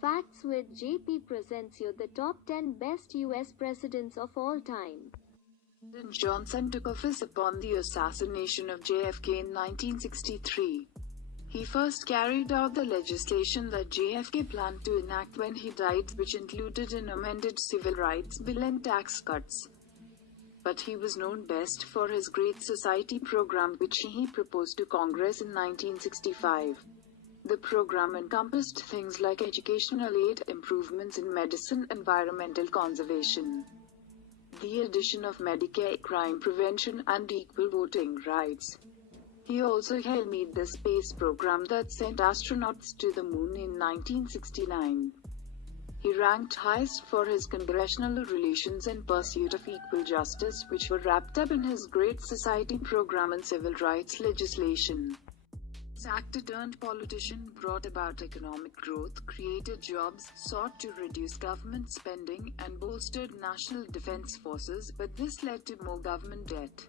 Facts with JP presents you the top 10 best US presidents of all time. Lyndon Johnson took office upon the assassination of JFK in 1963. He first carried out the legislation that JFK planned to enact when he died, which included an amended civil rights bill and tax cuts. But he was known best for his Great Society program, which he proposed to Congress in 1965. The program encompassed things like educational aid, improvements in medicine, environmental conservation, the addition of Medicare, crime prevention, and equal voting rights. He also helmed the space program that sent astronauts to the moon in 1969. He ranked highest for his congressional relations and pursuit of equal justice, which were wrapped up in his Great Society program and civil rights legislation. This actor-turned-politician brought about economic growth, created jobs, sought to reduce government spending, and bolstered national defense forces, but this led to more government debt.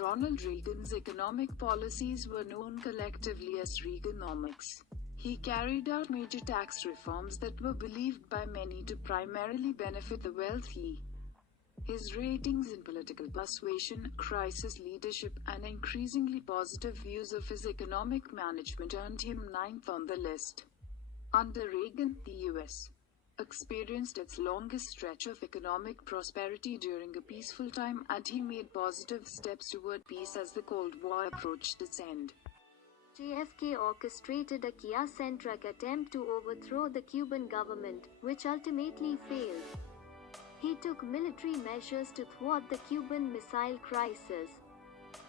Ronald Reagan's economic policies were known collectively as Reaganomics. He carried out major tax reforms that were believed by many to primarily benefit the wealthy. His ratings in political persuasion, crisis leadership, and increasingly positive views of his economic management earned him ninth on the list. Under Reagan, the U.S. experienced its longest stretch of economic prosperity during a peaceful time, and he made positive steps toward peace as the Cold War approached its end. JFK orchestrated a Kia-centric attempt to overthrow the Cuban government, which ultimately failed. He took military measures to thwart the Cuban Missile Crisis,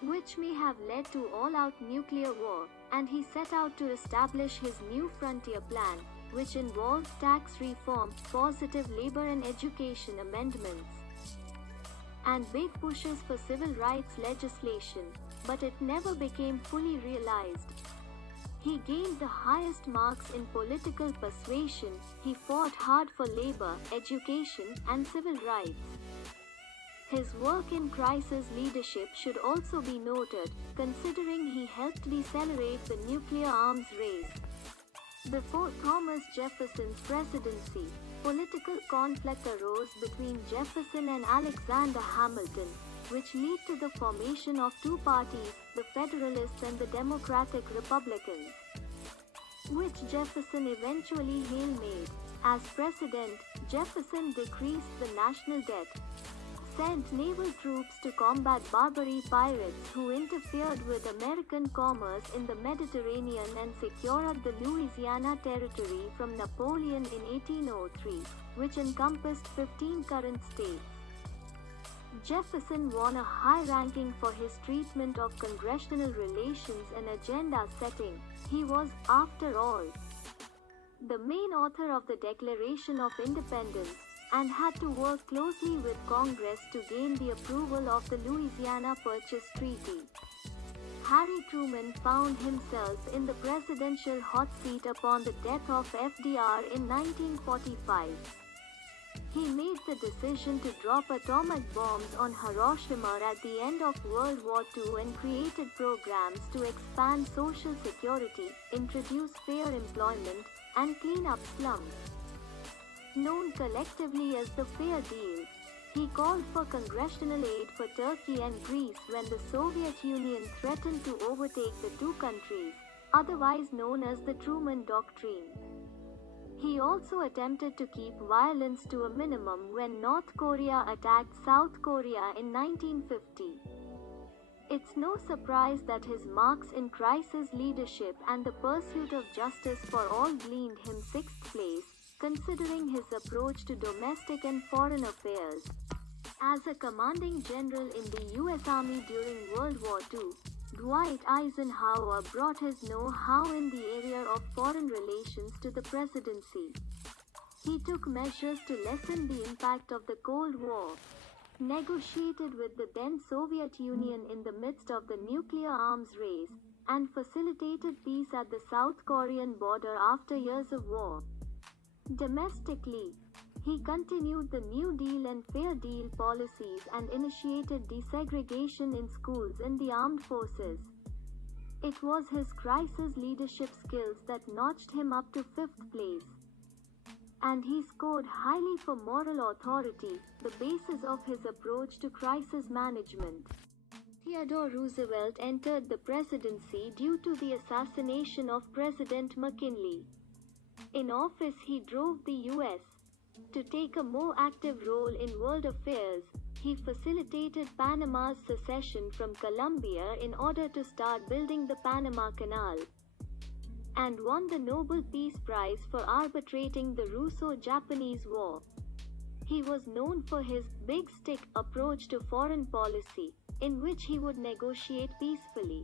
which may have led to all-out nuclear war, and he set out to establish his New Frontier Plan, which involved tax reform, positive labor and education amendments, and big pushes for civil rights legislation, but it never became fully realized. He gained the highest marks in political persuasion. He fought hard for labor, education, and civil rights. His work in crisis leadership should also be noted, considering he helped decelerate the nuclear arms race. Before Thomas Jefferson's presidency, political conflict arose between Jefferson and Alexander Hamilton, which led to the formation of two parties, the Federalists and the Democratic Republicans, which Jefferson eventually hail-made. As president, Jefferson decreased the national debt, sent naval troops to combat Barbary pirates who interfered with American commerce in the Mediterranean, and secured the Louisiana Territory from Napoleon in 1803, which encompassed 15 current states. Jefferson won a high ranking for his treatment of congressional relations and agenda setting. He was, after all, the main author of the Declaration of Independence, and had to work closely with Congress to gain the approval of the Louisiana Purchase Treaty. Harry Truman found himself in the presidential hot seat upon the death of FDR in 1945. He made the decision to drop atomic bombs on Hiroshima at the end of World War II and created programs to expand Social Security, introduce fair employment, and clean up slums. Known collectively as the Fair Deal, he called for congressional aid for Turkey and Greece when the Soviet Union threatened to overtake the two countries, otherwise known as the Truman Doctrine. He also attempted to keep violence to a minimum when North Korea attacked South Korea in 1950. It's no surprise that his marks in crisis leadership and the pursuit of justice for all gleaned him sixth place, considering his approach to domestic and foreign affairs. As a commanding general in the U.S. Army during World War II, Dwight Eisenhower brought his know-how in the area of foreign relations to the presidency. He took measures to lessen the impact of the Cold War, negotiated with the then Soviet Union in the midst of the nuclear arms race, and facilitated peace at the South Korean border after years of war. Domestically, he continued the New Deal and Fair Deal policies and initiated desegregation in schools in the armed forces. It was his crisis leadership skills that notched him up to fifth place. and he scored highly for moral authority, the basis of his approach to crisis management. Theodore Roosevelt entered the presidency due to the assassination of President McKinley. In office, he drove the U.S. to take a more active role in world affairs. He facilitated Panama's secession from Colombia in order to start building the Panama Canal, and won the Nobel Peace Prize for arbitrating the Russo-Japanese War. He was known for his big stick approach to foreign policy, in which he would negotiate peacefully,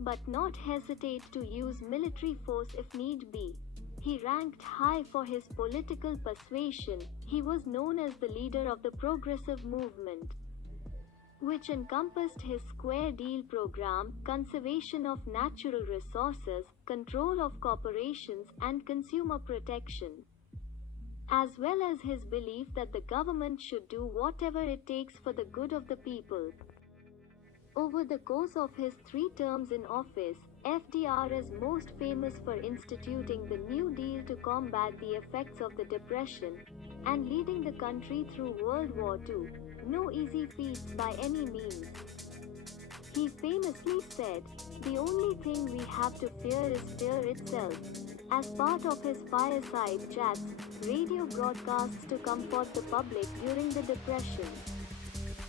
but not hesitate to use military force if need be. He ranked high for his political persuasion. He was known as the leader of the progressive movement, which encompassed his Square Deal program, conservation of natural resources, control of corporations, and consumer protection, as well as his belief that the government should do whatever it takes for the good of the people. Over the course of his 3 terms in office, FDR is most famous for instituting the New Deal to combat the effects of the Depression and leading the country through World War II. No easy feats by any means. He famously said, "The only thing we have to fear is fear itself." As part of his fireside chats, radio broadcasts to comfort the public during the Depression,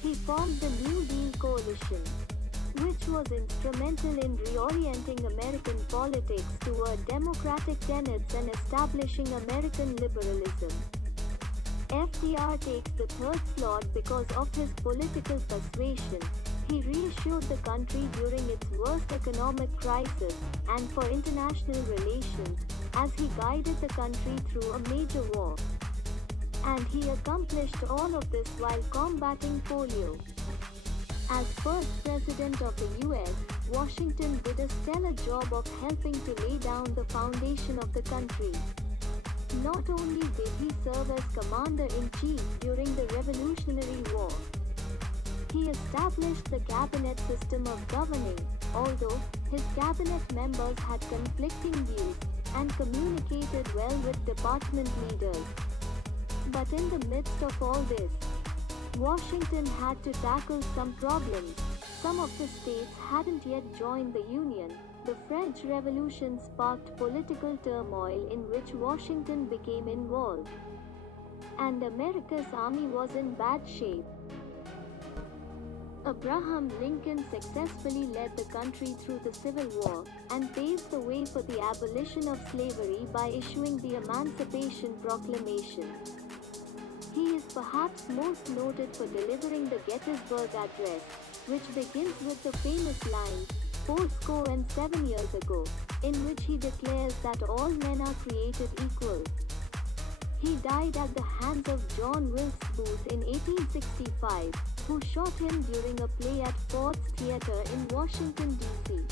he formed the New Deal Coalition, which was instrumental in reorienting American politics toward democratic tenets and establishing American liberalism. FDR takes the 3rd slot because of his political persuasion. He reassured the country during its worst economic crisis and for international relations, as he guided the country through a major war. And he accomplished all of this while combating polio. As first president of the US, Washington did a stellar job of helping to lay down the foundation of the country. Not only did he serve as commander-in-chief during the Revolutionary War, he established the cabinet system of governing, although his cabinet members had conflicting views and communicated well with department leaders. But in the midst of all this, Washington had to tackle some problems. Some of the states hadn't yet joined the Union. The French Revolution sparked political turmoil in which Washington became involved, and America's army was in bad shape. Abraham Lincoln successfully led the country through the Civil War and paved the way for the abolition of slavery by issuing the Emancipation Proclamation. He is perhaps most noted for delivering the Gettysburg Address, which begins with the famous line, "Fourscore-and-7 years ago," in which he declares that all men are created equal. He died at the hands of John Wilkes Booth in 1865, who shot him during a play at Ford's Theatre in Washington, D.C.